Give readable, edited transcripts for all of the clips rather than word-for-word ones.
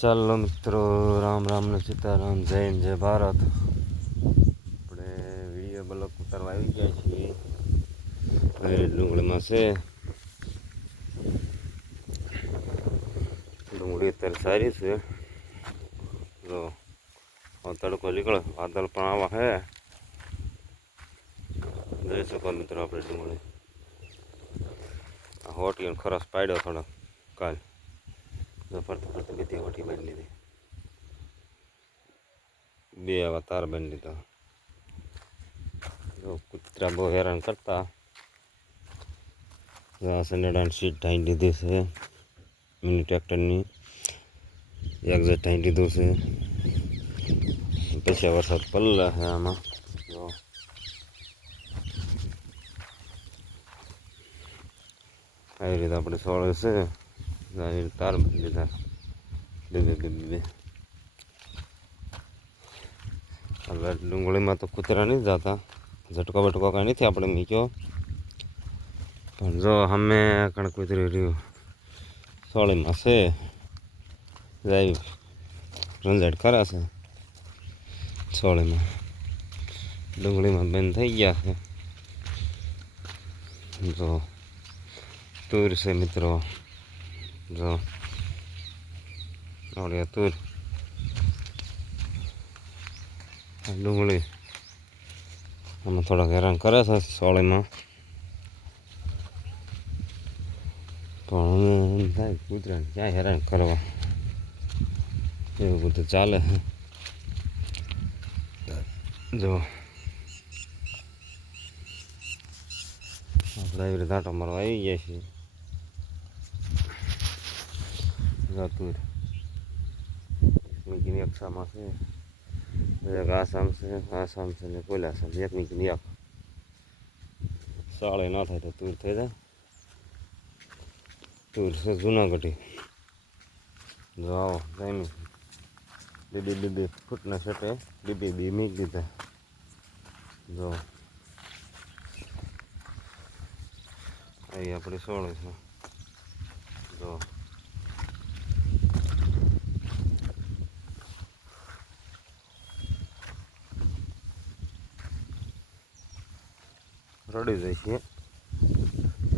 ચાલો મિત્રો, રામ રામ ને સીતારામ, જય હિન્દ, જય ભારત. આપણે વિડીયો બ્લોગ ઉતારવા આવી ગયા છીએ. ડુંગળીમાં છે ડુંગળી અત્યારે સારી છે. જો તડકો નીકળે, વાદળ પણ આવા હે. જોઈ શકો મિત્રો આપણે ડુંગળી હોટી ખરસ પાડ્યો થોડો કાલ. ફરતી ફરતી બધી હોટી બાંધી લીધી, બે આવા તાર બાંધી લીધા. જો કૂતરા બહુ હેરાન કરતા. સનેડાની સીટ ઢાંકી દીધી છે, મિની ટ્રેક્ટરની એક્ઝેટ ઢાંકી દીધું છે. પછી વરસાદ પડેલા છે આમાં. જો આવી રીતે આપણે સોળે છે, તાર બાંધી લીધા બે. હવે ડુંગળીમાં તો કૂતરા નહીં જતા, ઝટકો બટકો કાંઈ નથી આપણે મૂક્યો. પણ જો અમે કણ કૂતરી રહ્યું સોળીમાં છે, જાય રંજાડ કરે છે. સોળીમાં ડુંગળીમાં બંધ થઈ ગયા છે. જો તૂર છે મિત્રો, જો આવડે તૂર ડુંગળી આમાં થોડાક હેરાન કરે છે સોળીમાં. પણ એમ થાય કૂતરાને ક્યાં હેરાન કરવા, એવું બધું ચાલે છે. જો આપણે આવી રીતે આટો મારવા આવી ગયા છીએ. તુર મીકીની અક્ષામાં છે, એક આસામ છે ને કોઈલા આસામ, એક મીકીની એક સાળે ના થાય તો તુર થઈ જાય. તુર છે જૂનાગઢી. જો આવો બે ફૂટના સેટે બે મીક દીધા. જો અહીં આપણે સોળે છે. જો રડી જાય છે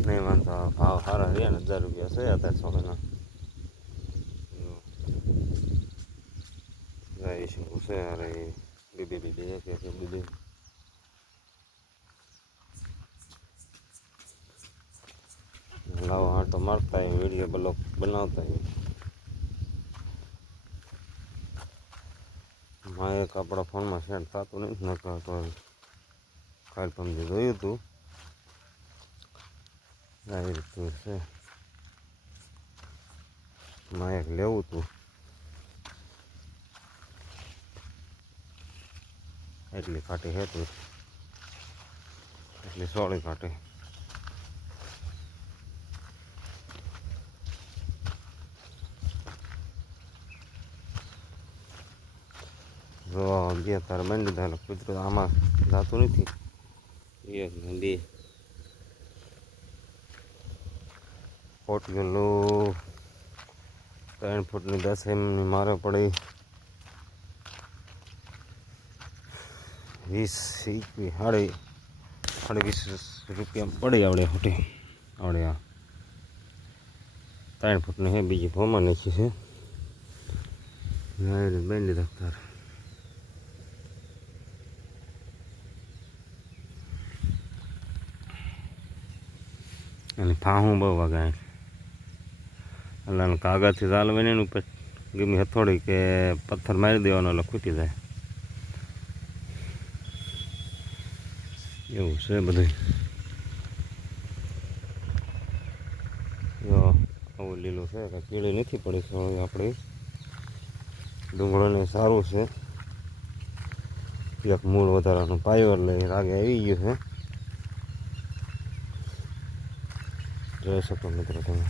નહીં વાંધો. ભાવ સારા રહ્યા ને, 1000 રૂપિયા છે અત્યારે સોળેના. જાય છે છે અરે બે લાવો આટો મારતા હોય, વિડીયો બ્લોગ બનાવતા હોય. માં એક આપણા ફોનમાં સેન્ડ થતું નથી, નકર તો કાલ પણ જોયું હતું. આવી રીતનું છે, માં એક લેવું હતું એટલી કાઢી હતું, એટલી સોળી કાઢી. જો બે તાર બાંધી દીધા, કૂતરું આમાં જાતું નથી. એક બે હોટલું 3 ફૂટની 10 એમની મારે પડી 20 સાડી 20 રૂપિયા પડી આવડે હોટી. આવડે આ 3 ફૂટની છે, બીજી ભોમાં નાખી છે. બાંધી દીધા તાર. અને ફાહું બહુ વગાય એટલે કાગળથી ચાલવાની ને ઉપર ગમે હથોડી કે પથ્થર મારી દેવાનો એટલે ખૂટી જાય. એવું છે બધું. જો આવું લીલું છે, કાંઈ કીડી નથી પડી. આપણી ડુંગળીને સારું છે, એક મૂળ વધારાનું પાયો એટલે રાગે આવી ગયું છે. જોઈ શકો મિત્રો તમે.